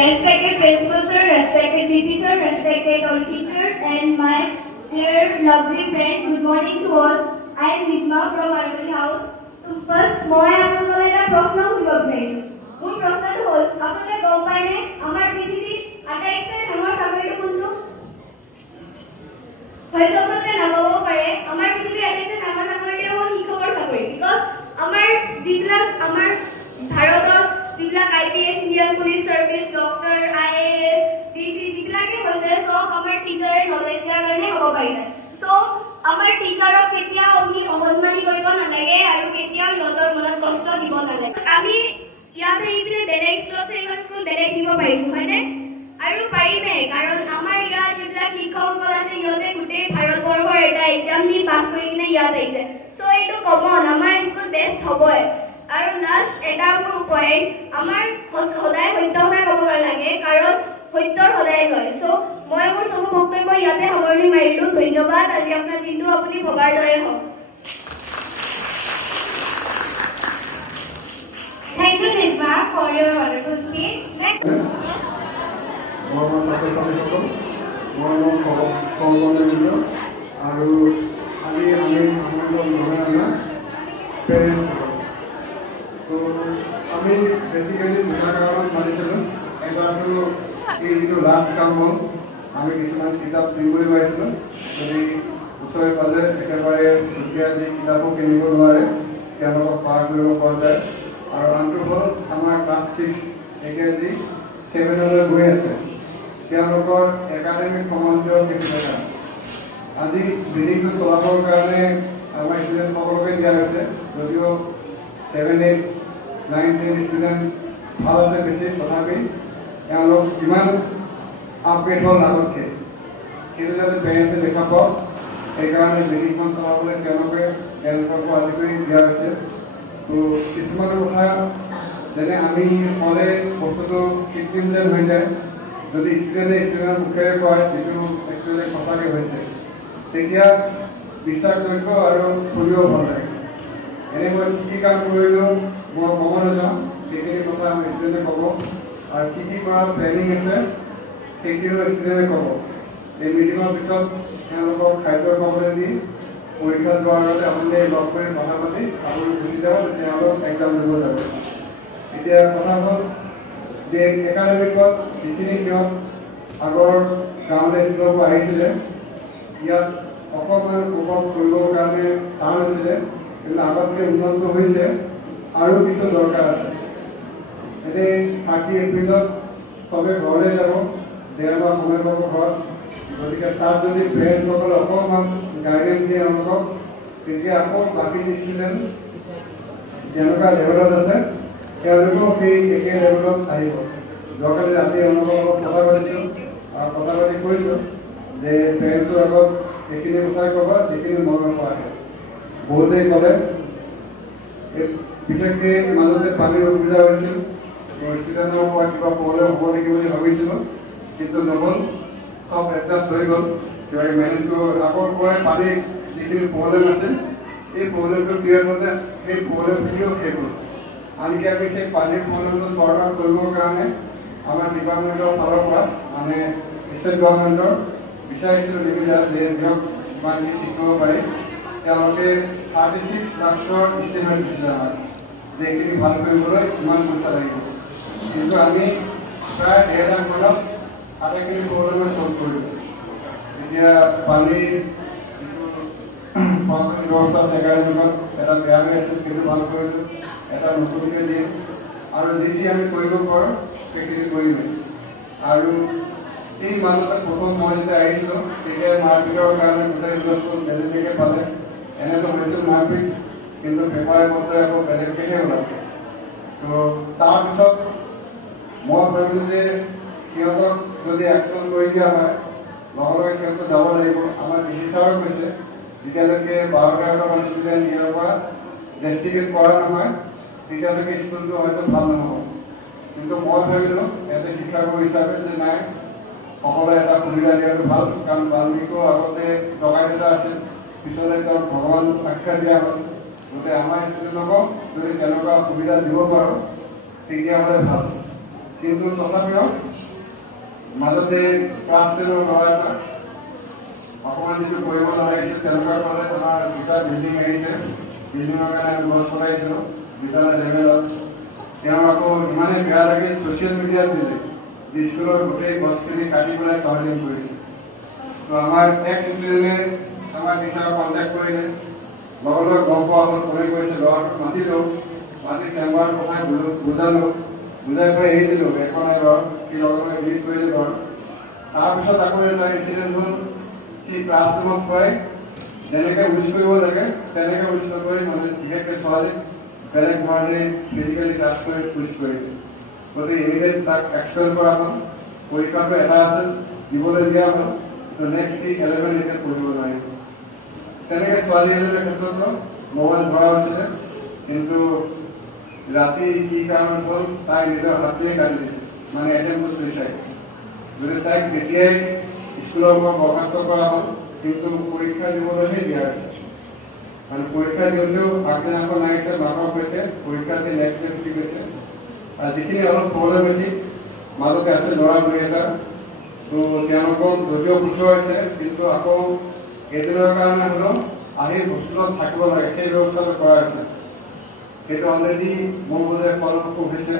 Respected principal sir, respected DP sir, respected all teachers, and my dear lovely friends, good morning to all. I am Nizma from Arvali House. So first, মই আপোনালোকক এটা প্ৰশ্ন সুধিব বিচাৰিছো। মোৰ প্ৰশ্নটো হ'ল, আপোনালোকে গম পায়নে আমাৰ পৃথিৱীত আটাইতকৈ ডাঙৰ চাকৰিটো কোনটো? হয়তো আপোনালোকে নাপাবও পাৰে। আমাৰ পৃথিৱীৰ আটাইতকৈ ডাঙৰ চাকৰিটো হ'ল শিক্ষকৰ চাকৰি। বিকজ আমাৰ যিবিলাক আমাৰ ভাৰতত যিবিলাক IPS, Indian police service, doctor, IAS, DC যিবিলাকে হৈছে চব আমাৰ টিচাৰে নলেজ দিয়াৰ কাৰণে হ'ব পাৰিছে। চ' আমাৰ টিচাৰক কেতিয়াও আমি অবমানি কৰিব নালাগে আৰু কেতিয়াও সিহঁতৰ মনত কষ্ট দিব নালাগে। আমি ইয়াতে এইপিনে বেলেগ স্কুলত বেলেগ দিব পাৰিছো, হয়নে? আৰু পাৰিমে, কাৰণ আমাৰ ইয়াত যিবিলাক শিক্ষকসকল আছে সিহঁতে গোটেই ভাৰতবৰ্ষৰ এটা এক্সাম দি পাছ কৰি কিনে ইয়াত আহিছে। চ' এইটো কমন, আমাৰ স্কুল বেষ্ট হ'বই। আৰু লাষ্ট এটা মোৰ পইণ্ট, আমাৰ সদায় সত্য কথা ক'ব লাগে, কাৰণ সত্যৰ সদায় লয়। চ' মই মোৰ চব বক্তব্য ইয়াতে সামৰণি মাৰিলো। ধন্যবাদ। আজি আপোনাৰ দিনটো আপুনি ভবাৰ দৰে হওক। Thank you, Nizma, for your wonderful speech. Next. আৰু আজি আমি তো আমি বেসিক্যালি দুটা কাৰণত মানিছিলোঁ। এবাৰটো এই যিটো লাষ্ট কাম হ'ল, আমি কিছুমান কিতাপ কিনিবলৈ পাৰিছিলোঁ। যদি ওচৰে পাজৰে একেবাৰে দুখীয়া যি কিতাপো কিনিব নোৱাৰে তেওঁলোকক সহায় কৰিব পৰা যায়। আৰু আনটো হ'ল আমাৰ ক্লাছ 6 যি 7লৈ গৈ আছে তেওঁলোকৰ একাডেমিক সম্বন্ধীয় কিছু দেখা আজি বিল্ডিংটো চলাবৰ কাৰণে আমাৰ ষ্টুডেণ্ট সকলোকে দিয়া হৈছে। যদিও 7, 8, 9, 10 ষ্টুডেণ্ট ভাল আছে বেছি, তথাপি তেওঁলোক কিমান আপগ্ৰেড হ'ল আগতকৈ সেইটো যাতে পেৰেণ্টছে দেখা পাওক, সেইকাৰণে বিল্ডিংখন চলাবলৈ তেওঁলোককো আদি কৰি দিয়া হৈছে। তো কিছুমান কথা যেনে আমি ক'লে বস্তুটো কৃত্ৰিম যেন হৈ যায়। যদি ষ্টুডেণ্টৰ মুখেৰে কয় যিটো একচুৱেলি সঁচাকৈ হৈছে, তেতিয়া বিশ্বাসযোগ্য আৰু ফুৰিও ভাল লাগে। এনেই মই কি কাম কৰিলোঁ মই ক'ব নাযাওঁ, সেইখিনি কথা আমি ষ্টুডেণ্টে ক'ব। আৰু কি কৰা প্লেনিং আছে সেইখিনিও ষ্টুডেণ্টে ক'ব। এই মিটিঙৰ পিছত তেওঁলোকক খাদ্য খাবলৈ দি পৰীক্ষা যোৱাৰ আগতে আপুনি লগ কৰি কথা পাতি আপুনি গুচি যাব, তেওঁলোকক এক্সাম দিব যাব। এতিয়া কথা হ'ল যে একাডেমিকত যিখিনি সিহঁত আগৰ গাঁৱলৈ স্কুলৰ পৰা আহিছিলে ইয়াত অকণমান ফ'কাছ কৰিবৰ কাৰণে টান হৈছিলে, কিন্তু আগতকৈ উন্নত হৈছে আৰু কিছু দৰকাৰ আছে। এতিয়া 30 এপ্ৰিলত চবে ঘৰলৈ যাব, দেওবাৰ সময় পাব ঘৰত। গতিকে তাত যদি পেৰেণ্টসকলে অকণমান গাইডেঞ্চ দিয়ে তেওঁলোকক, তেতিয়া আকৌ বাকী ষ্টুডেণ্ট যেনেকুৱা লেভেলত আছে তেওঁলোকেও সেই একে লেভেলত আহিব। যোৱাকালি ৰাতি তেওঁলোকৰ লগত কথা পাতিছোঁ আৰু কথা পাতি কৈছোঁ যে পেৰেণ্টছৰ আগত এইখিনি কথাই ক'বা যিখিনি মনত আহে। বহুতেই ক'লে বিশেষকৈ মাজতে পানীৰ অসুবিধা হৈছিল, ষ্টুডেণ্টৰ পৰা কিবা প্ৰব্লেম হ'ব নেকি বুলি ভাবিছিলোঁ, কিন্তু নহ'ল, চব এডজাষ্ট হৈ গ'ল। মেনেজ আগৰ পৰাই পানীৰ যিখিনি প্ৰব্লেম আছে এই প্ৰব্লেমটো ক্লিয়াৰ কৰোঁতে সেই প্ৰব্লেমখিনিও শেষ হ'ল। আনকি আমি সেই পানীৰ প্ৰব্লেমটো চৰ্ট আউট কৰিবৰ কাৰণে আমাৰ ডিপাৰ্টমেণ্টৰ ফালৰ পৰা মানে ষ্টেট গভৰ্ণমেণ্টৰ বিচাৰিছিলোঁ নিবিদা যে দিয়ক ইমানখিনি ঠিক কৰিব পাৰি। তেওঁলোকে 36 লাখৰ ইষ্টিমেট দিছিলে আমাক যে এইখিনি ভাল কৰিবলৈ ইমান পইচা লাগিব, কিন্তু আমি প্ৰায় 1.5 লাখ টকাত আটাইখিনি প্ৰব্লেম চল্ভ কৰিলোঁ। এতিয়া পানীৰ ব্যৱস্থা একাডেমিকত এটা বেয়া হৈ আছিল, কিন্তু ভাল কৰিলোঁ, এটা নতুনকৈ দিম আৰু যি আমি কৰিব পাৰোঁ সেইখিনি কৰিমেই। আৰু এই মাজতে প্ৰথম মই যেতিয়া আহিছিলোঁ তেতিয়া মাৰপিটৰ কাৰণে গোটেই ইউনিভাৰ্চিটি বেলেগে পালে। এনেতো হৈছিল মাৰপিট, কিন্তু পেপাৰে পত্ৰই আকৌ বেলেগকেহে ওলাইছে। তো তাৰপিছত মই ভাবিলোঁ যে সিহঁতক যদি একশ্যন কৰি দিয়া হয় লগে লগে সিহঁতক যাব লাগিব। আমাৰ ডিচি ছাৰো কৈছে যেতিয়ালৈকে 12-13টা ষ্টুডেণ্ট ইয়াৰ পৰা ডেষ্টিকেট কৰা নহয় তেতিয়ালৈকে স্কুলটো হয়তো ভাল নহ'ব। কিন্তু মই ভাবিলোঁ এজ শিক্ষাগুৰু হিচাপে যে নাই, সকলোৱে এটা সুবিধা দিয়াটো ভাল, কাৰণ বাল্মীকিও আগতে ডকাইত এটা আছিল, পিছলৈ তেওঁক ভগৱান আখ্যা দিয়া হ'ল। গতিকে আমাৰ ষ্টুডেণ্টকক যদি তেনেকুৱা সুবিধা দিব পাৰোঁ তেতিয়াহ'লে ভাল। কিন্তু তথাপিও মাজতে ক্লাছ 10ৰ ল'ৰা এটা অকণমান যিটো কৰিব নালাগিছিল তেনেকুৱা ক'লে তোমাৰ দুটা বিল্ডিং আহিছে, বিল্ডিঙৰ কাৰণে আমি গছ লগাইছিলোঁ বিদ্যালয় লেভেলত। তেওঁ আকৌ ইমানেই বেয়া লাগে ছ'চিয়েল মিডিয়াত দিলে যে স্কুলৰ গোটেই গছখিনি কাটি পেলাই কাভাৰিং কৰিছে। তো আমাৰ এক ষ্টুডেণ্টে আমাৰ টিচাৰক কণ্টেক্ট কৰিলে, লগতে গম পোৱা হ'ল কোনে কৈছে, ল'ৰাটোক মাতিলোঁ, মাতি চেম্বাৰত পঠাই বুজালোঁ, বুজাই পেলাই এৰি দিলোঁ এখন ল'ৰাক, সি লগতে ডিলিট কৰিলে ল'ৰাক। তাৰপিছত আকৌ এটা ইনচিডেণ্ট হ'ল, সি ক্লাছৰুমত কয় যেনেকৈ উইচ কৰিব লাগে তেনেকৈ উইচ নকৰি মানে বিশেষকৈ ছোৱালীক বেলেগ ধৰণে ফিজিকেলি টাচ কৰি উইচ কৰিছে। গতিকে ইমিডিয়েট তাক এক্সপেল কৰা হ'ল, পৰীক্ষাটো এটা আছিল দিবলৈ দিয়া হ'ল, তো নেক্সট সি 11 এতিয়া পঢ়িব নোৱাৰিব। তেনেকৈ ছোৱালী এজনীৰ ক্ষেত্ৰতো মোবাইল ধৰা হৈছিলে, কিন্তু ৰাতি কি কাৰণত হ'ল তাই নিজৰ হাতেৰে কাটি দিছে, মানে এটেম্প টু চুইচাইড। গতিকে তাইক তেতিয়াই স্কুলৰ পৰা বৰ্খাস্ত কৰা হ'ল, কিন্তু পৰীক্ষা দিবলৈহে দিয়া হৈছে। মানে পৰীক্ষা দিওঁতেও আগদিনাখন আহিছে মাকৰ সৈতে, পৰীক্ষাতে নেক্সট ডে ছুটি গৈছে। আৰু যিখিনি অলপ প্ৰব্লেমেটিক মাজতে আছে ল'ৰা দুই এটা, তো তেওঁলোকক যদিও সুস্থ হৈছে কিন্তু আকৌ এদিনৰ কাৰণে হ'লেও আহি হোষ্টেলত থাকিব লাগে, সেই ব্যৱস্থাটো কৰা হৈছে। সেইটো অলৰেডি মোৰ বোধে ফলপ্ৰসূ হৈছে।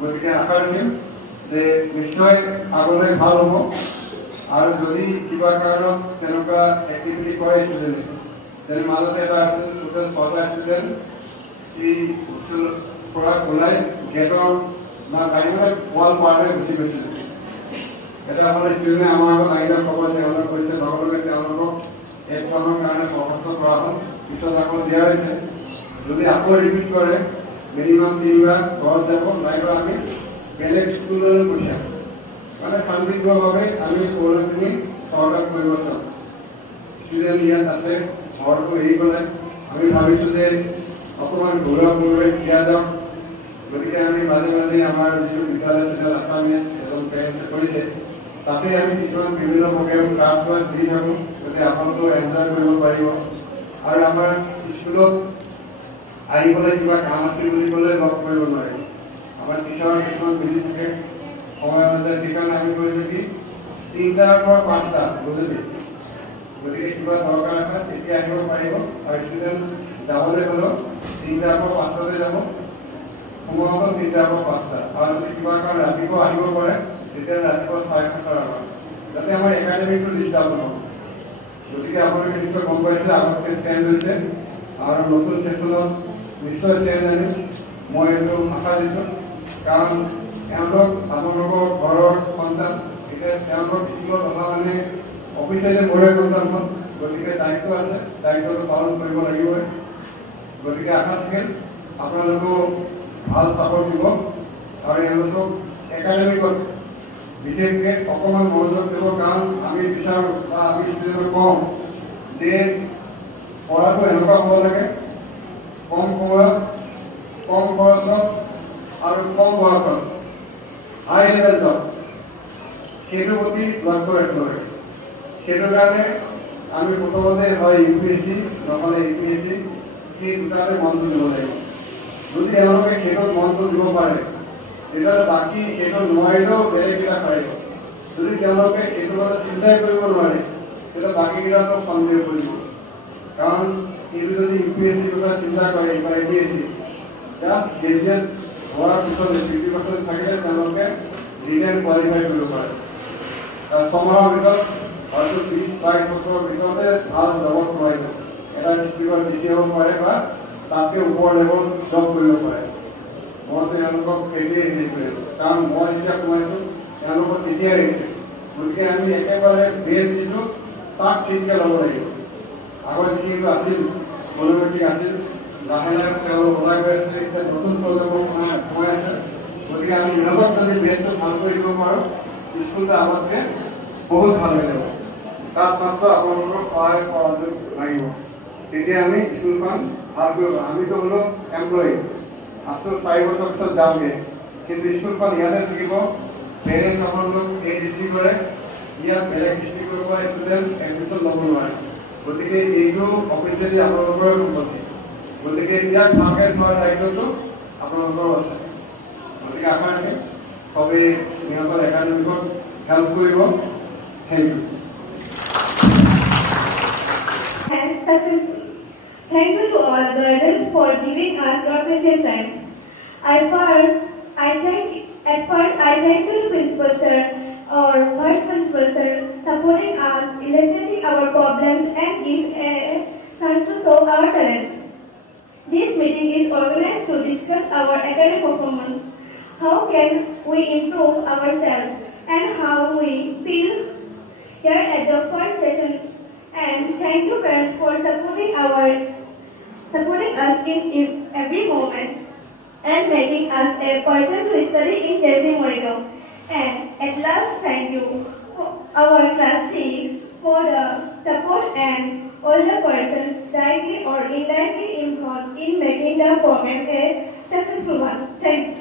গতিকে আশা ৰাখিম যে নিশ্চয় আগলৈ ভাল হ'ব। আৰু যদি কিবা কাৰণত তেনেকুৱা এক্টিভিটি কৰে ষ্টুডেণ্টে, তেনে মাজতে এটা আছিল টোটেল 6টা ষ্টুডেণ্ট এই হোষ্টেলৰ পৰা ওলাই গেটৰ বা গাড়ীখনে ৱাল পাৰলৈ গুচি গৈছিল। এটা হ'ল ষ্টুডেণ্টে আমাৰ আগত আহিলে খবৰ যে তেওঁলোকে কৈছে লগে লগে তেওঁলোকক এক মাহৰ কাৰণে বৰ্খাস্ত কৰা হ'ল, পিছত আকৌ দিয়া হৈছে। যদি আকৌ ৰিপিট কৰে মিনিমাম 3 বাৰ ঘৰত যাব, নাইবা আমি বেলেগ স্কুললৈ পঠিয়াম। মানে শান্তিপূৰ্ণভাৱে আমি পৌৰখিনি চৰ্ট কৰিব চাওঁ। ষ্টুডেণ্ট ইয়াত আছে, ঘৰটো এৰি পেলাই আমি ভাবিছোঁ যে অকণমান ঘৰুৱা পৰিৱেশ দিয়া যাওক। গতিকে আমি মাজে মাজে আমাৰ যিটো বিদ্যালয় চিদ্যালয় আছামিজ এজন পেৰেণ্টছে কৰিছে, তাতে আমি কিছুমান বিভিন্ন প্ৰগ্ৰেম ক্লাছ ৱাইজ দি থাকোঁ, যাতে আপোনালোকেও এনজয় কৰিব পাৰিব। আৰু আমাৰ স্কুলত আহি পেলাই কিবা কাম আছে বুলি ক'লে লগ কৰিব নোৱাৰে, আমাৰ টিচাৰৰ কিছুমান বিজি থাকে সময় অনুযায়ী। সেইকাৰণে আমি কৰিছোঁ কি 3টাৰ পৰা 5টা বুজিলে। গতিকে কিবা দৰকাৰ আছে তেতিয়া আহিব পাৰিব। আৰু ষ্টুডেণ্ট যাবলৈ হ'লেও 3টাৰ পৰা 5টালৈ যাব, সময় হ'ল 3টাৰ পৰা 5টা। আৰু যদি কিবা কাৰণ ৰাতিপুৱা আহিব পাৰে তেতিয়া ৰাতিপুৱা 7:30টাৰ আগত, যাতে আমাৰ একাডেমিকটো ডিষ্টাৰ্ব নহওক। গতিকে আপোনালোকে নিশ্চয় গম পাইছে আগতকৈ চেঞ্জ হৈছে, আৰু নতুন ছেশ্যনত নিশ্চয় চেঞ্জ আনিম, মই এইটো আশা দিছোঁ। কাৰণ তেওঁলোক আপোনালোকৰ ঘৰৰ সন্তান, এতিয়া তেওঁলোকক স্কুলত অহা মানে অফিচিয়েলি মোৰে সন্তান হ'ল। গতিকে দায়িত্ব আছে, দায়িত্বটো পালন কৰিব লাগিবই। গতিকে আশা থাকিল আপোনালোকেও ভাল ছাপৰ্ট দিব আৰু এওঁলোকক একাডেমিকত বিশেষকৈ অকণমান মনোযোগ দিব। কাৰণ আমি বিচাৰোঁ বা আমি ষ্টুডেণ্টক কওঁ যে পঢ়াটো এনেকুৱা হ'ব লাগে কম সময়ত, কম খৰচত আৰু কম বয়সত হাই লেভেল জব, সেইটোৰ প্ৰতি লক্ষ্য ৰাখিব লাগে। সেইটোৰ কাৰণে আমি প্ৰথমতে হয় UPSC নহ'লে APSC, সেই দুটাতে মনটো দিব লাগিব। যদি তেওঁলোকে সেইটোত মনটো দিব পাৰে তেতিয়াহ'লে বাকী সেইটো নোৱাৰিলেও বেলেগবিলাক পাৰিব। যদি তেওঁলোকে সেইটো কথা চিন্তাই কৰিব নোৱাৰে তেতিয়া বাকীবিলাকো সন্দেহ কৰিব। কাৰণ এইটো যদি UPSC কথা চিন্তা কৰে বা APSC, জাষ্ট গ্ৰেজুৱেট হোৱাৰ পিছত 50% থাকিলে তেওঁলোকে ৰিটেন কোৱালিফাই কৰিব পাৰে। 6 মাহৰ ভিতৰত হয়তো 20-22 বছৰৰ ভিতৰতে ভাল জবত সোমাই যায়। এটা ডিষ্ট্ৰিক্টত বেছি হ'ব পাৰে বা তাতকৈ ওপৰ লেভেল জব কৰিব পাৰে। মই তেওঁলোকক সেইটোৱে হেৰি কৰি আছোঁ, কাৰণ মই যেতিয়া সোমাইছোঁ তেওঁলোকক তেতিয়াই আহিছে। গতিকে আমি একেবাৰে বেছ যিটো তাক ঠিককৈ ল'ব লাগিব। আগৰ যিটো আছিল মনোমেট্ৰিক আছিল, লাহে লাহে তেওঁলোক ওলাই গৈ আছে, এতিয়া নতুন প্ৰজন্মৰ সোমাই আছে। গতিকে আমি ইহঁতক যদি বেছটো ভাল কৰি দিব পাৰোঁ, স্কুলটো আগতকৈ বহুত ভাল হৈ যাব। তাত মাত্ৰ আপোনালোকৰ সহায় সহযোগ লাগিব, তেতিয়া আমি স্কুলখন ভাল কৰিব। আমিতো হ'লো এমপ্লয়ী, আছো 4 বছৰ পিছত যাওঁগৈ, কিন্তু স্কুলখন ইয়াতে থাকিব। পেৰেণ্টছ আপোনালোক এই ডিষ্ট্ৰিক্টৰে, ইয়াত বেলেগ ডিষ্ট্ৰিক্টৰ পৰা ষ্টুডেণ্ট এডমিশ্যন ল'ব নোৱাৰে। গতিকে এইটো অফিচিয়েলি আপোনালোকৰে সম্পত্তি। গতিকে ইয়াক ভালকৈ চোৱাৰ দায়িত্বটো আপোনালোকৰ আছে। গতিকে আশা ৰাখিম চবেই সিহঁতৰ একাডেমিকত হেল্প কৰিব। Thank you. Thank you to all the adults for giving us your precious time. At first, I thank to the principal sir or vice principal sir supporting us, listening our problems and give a chance to show our talent. This meeting is organized to discuss our academic performance, how can we improve ourselves, and how we feel here at the first session. And thank you parents for supporting us in every moment and making us a person to study in Chelsea Morigaon. And at last, thank you our class 6 for the support and all the persons directly or indirectly involved in making the program a successful one. Thank you.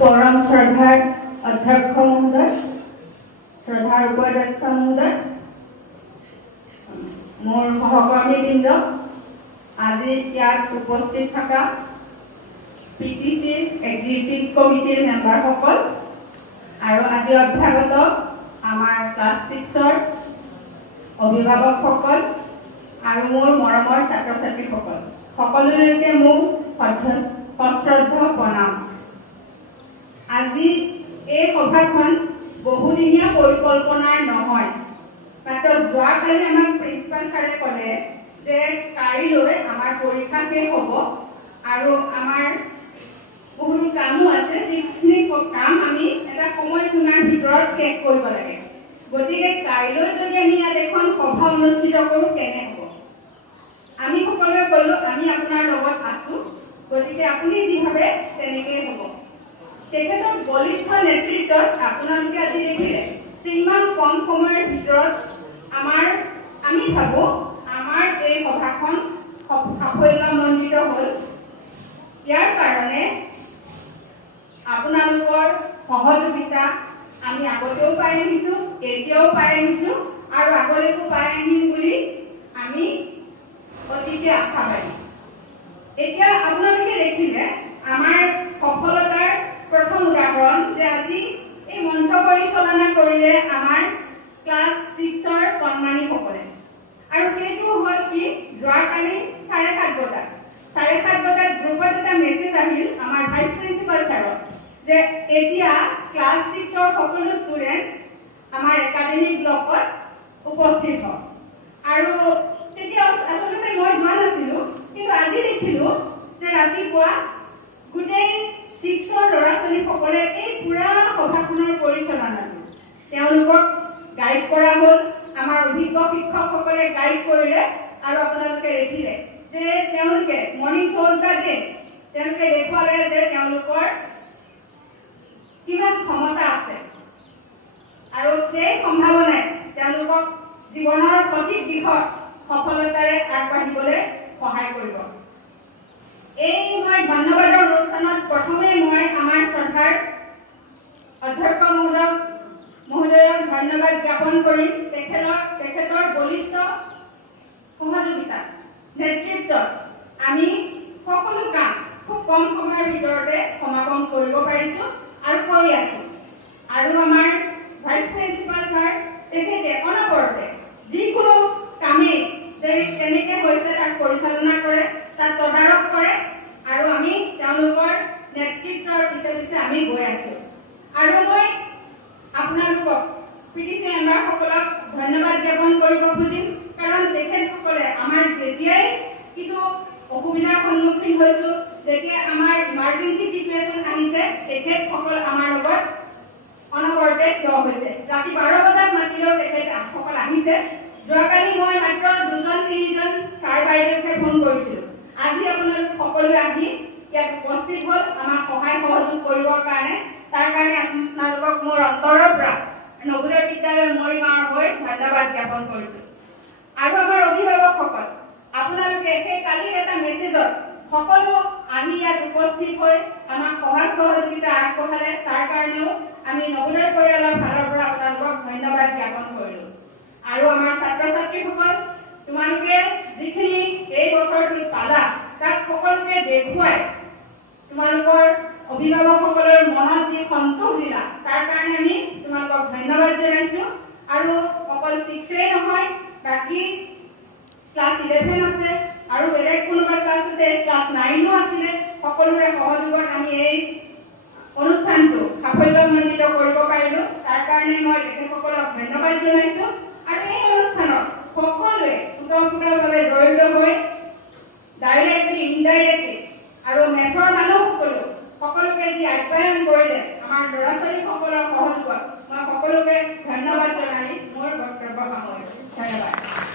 Forum Shraddhar Adhyaksh Mohoday, Shraddhar Upadhyaksh Mohoday, মোৰ সহকৰ্মীবৃন্দ, আজি ইয়াত উপস্থিত থকা PTC executive কমিটিৰ মেম্বাৰসকল আৰু আজি অভ্যাগত আমাৰ ক্লাছ 6ৰ অভিভাৱকসকল আৰু মোৰ মৰমৰ ছাত্ৰ ছাত্ৰীসকল, সকলোলৈকে মোৰ সশ্ৰদ্ধ প্ৰণাম। আজি এই সভাখন বহুদিনীয়া পৰিকল্পনাৰ নহয়, মাত্ৰ যোৱাকালি আমাক প্ৰিন্সিপাল ছাৰে ক'লে যে কাইলৈ আমাৰ পৰীক্ষা শেষ হ'ব আৰু আমাৰ বহুতো কামো আছে, যিখিনি কাম আমি এটা সময়সীমাৰ ভিতৰত শেষ কৰিব লাগে। গতিকে কাইলৈ যদি আমি ইয়াত এখন সভা অনুষ্ঠিত কৰোঁ কেনে হ'ব? আমি সকলোৱে ক'লো আমি আপোনাৰ লগত আছো, গতিকে আপুনি যি ভাবে তেনেকেই হ'ব। তেখেতৰ বলিষ্ঠ নেতৃত্বত আপোনালোকে আজি দেখিলে যে ইমান কম সময়ৰ ভিতৰত আমি ভাবো আমাৰ এই সভাখন সাফল্যমণ্ডিত হ'ল। ইয়াৰ কাৰণে আপোনালোকৰ সহযোগিতা আমি আগতেও পাই আহিছো, এতিয়াও পাই আহিছো আৰু আগলৈকো পাই আহিম বুলি আমি অতিকে আশাবাদী। এতিয়া আপোনালোকে দেখিলে আমাৰ সফলতাৰ প্ৰথম উদাহৰণ যে আজি এই মঞ্চ পৰিচালনা কৰিলে আমাৰ ক্লাছ 6ৰ কণমানিসকলে, আৰু সেইটো হ'ল কি যোৱাকালি 7:30 বজাত গ্ৰুপত এটা মেছেজ আহিল আমাৰ ভাইচ প্ৰিন্সিপাল ছাৰৰ যে এতিয়া ক্লাছ 6ৰ সকলো ষ্টুডেণ্ট আমাৰ একাডেমিক ব্লকত উপস্থিত হয়। আৰু তেতিয়া আচলতে মই যোৱা নাছিলো, কিন্তু আজি দেখিলো যে ৰাতিপুৱা গোটেই 6ৰ ল'ৰা ছোৱালীসকলে এই পুৰা সভাখনৰ পৰিচালনাটো তেওঁলোকক গাইড কৰা হ'ল। আমাৰ অভিজ্ঞ শিক্ষকসকলে গাইড কৰিলে আৰু আপোনালোকে দেখিলে যে তেওঁলোকে মৰ্ণিং শ্ব'জ দা ডে তেওঁলোকে দেখুৱালে যে তেওঁলোকৰ কিমান ক্ষমতা আছে আৰু সেই সম্ভাৱনাই তেওঁলোকক জীৱনৰ সঠিক দিশত সফলতাৰে আগবাঢ়িবলৈ সহায় কৰিব। এই মই ধন্যবাদৰ অনুষ্ঠানত প্ৰথমে মই আমাৰ শ্ৰদ্ধাৰ অধ্যক্ষ মহোদয়ক ধন্যবাদ জ্ঞাপন কৰিম। তেখেতৰ বলিষ্ঠ সহযোগিতা নেতৃত্বত আমি সকলো কাম খুব কম সময়ৰ ভিতৰতে সমাপন কৰিব পাৰিছো আৰু কৰি আছো। আৰু আমাৰ ভাইচ প্ৰিন্সিপাল ছাৰ তেখেতে অনবৰতে যিকোনো কামেই যে কেনেকে হৈছে তাক পৰিচালনা কৰে, তাক তদাৰক কৰে আৰু আমি তেওঁলোকৰ নেতৃত্বৰ পিছে পিছে আমি গৈ আছো। আৰু মই আপোনালোকক PTC মেম্বাৰসকলক ধন্যবাদ জ্ঞাপন কৰিব খুজিম, কাৰণ তেখেতসকলে আমাৰ যেতিয়াই কিছু অসুবিধাৰ সন্মুখীন হৈছো, যেতিয়া আমাৰ ইমাৰ্জেঞ্চি চিটুৱেশ্যন আহিছে, তেখেতসকল আমাৰ লগত অনবৰতে থিয় হৈছে। ৰাতি 12 বজাত মাতিলেও তেখেতসকল আহিছে। যোৱাকালি মই মাত্ৰ 2-3জন ছাৰ বাইদেউকে ফোন কৰিছিলো, আজি আপোনালোক সকলোৱে আহি ইয়াত উপস্থিত হ'ল আমাক সহায় সহযোগ কৰিবৰ কাৰণে। তাৰ কাৰণে আপোনালোকক মোৰ অন্তৰৰ পৰা নবোদয় বিদ্যালয় মৰিগাঁৱৰ হৈ ধন্যবাদ জ্ঞাপন কৰিছো। আৰু আমাৰ অভিভাৱকসকল আপোনালোকে সেই কালিৰ এটা মেছেজত সকলো আহি ইয়াত উপস্থিত হৈ আমাক সহায় সহযোগিতা আগবঢ়ালে, তাৰ কাৰণেও আমি নবোদয় পৰিয়ালৰ ফালৰ পৰা আপোনালোকক ধন্যবাদ জ্ঞাপন কৰিলো। আৰু আমাৰ ছাত্ৰ ছাত্ৰীসকল তোমালোকে যিখিনি এই বছৰটোত পালা তাক সকলোকে দেখুৱাই তোমালোকৰ অভিভাৱকসকলৰ মনত যি সন্তোষ দিলা তাৰ কাৰণে আমি তোমালোকক ধন্যবাদ জনাইছো। আৰু অকল 6 নহয়, বাকী ক্লাছ 11 আছে আৰু বেলেগ কোনোবা ক্লাছ আছে, ক্লাছ 9ও আছিলে। সকলোৰে সহযোগত আমি এই অনুষ্ঠানটো সাফল্যমণ্ডিত কৰিব পাৰিলো। তাৰ কাৰণে মই তেখেতসকলক ধন্যবাদ জনাইছো। আৰু এই অনুষ্ঠানত সকলোৱে ওতঃপ্ৰোতভাৱে জড়িত হৈ ডাইৰেক্টলি ইনডাইৰেক্টলি আৰু মেথৰ মানুহসকলেও সকলোকে যি আপ্যায়ন কৰিলে আমাৰ ল'ৰা ছোৱালীসকলৰ সহযোগত মই সকলোকে ধন্যবাদ জনাই মোৰ বক্তব্য সামৰিছো। ধন্যবাদ।